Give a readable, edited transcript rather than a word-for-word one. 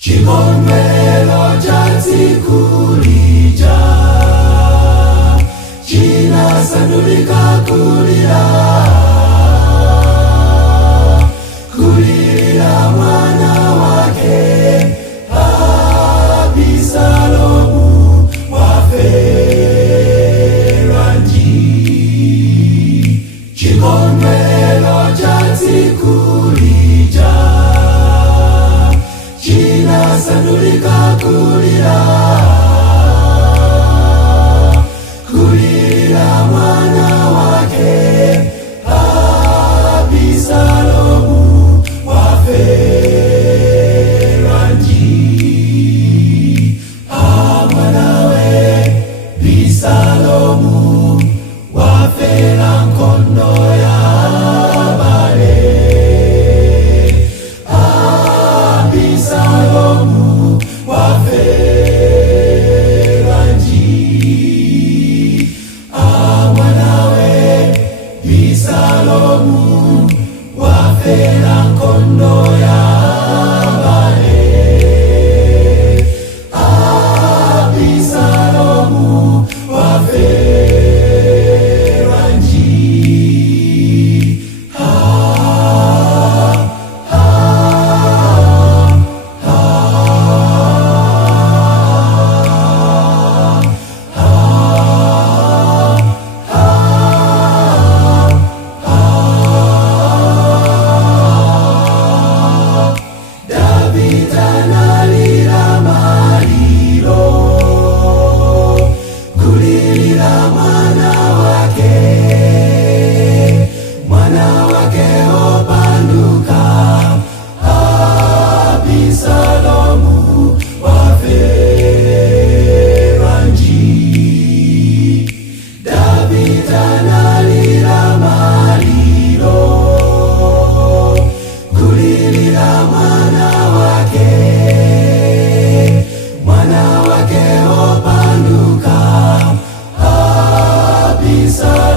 Chikomelo cha tsiku lija chinasandulika kulira, kulira mwana wake Abisalomu waferwa nji. Chikomelo cha tsiku lija chinasandulika kulira, kulira mwana wake Abisalomu waferwa nji. Mwanawe Abisalomu wafera nkondo ya abale. Abisalomu wafera nji. Mwanawe Abisalomu wafera nkondo ya abale. Abisalomu wafera nji. David analira malilo, kulilira mwana wake opanduka. Abisalomu waferwa nji. David analira malilo, kulilira mwana wake opanduka. Abisalomu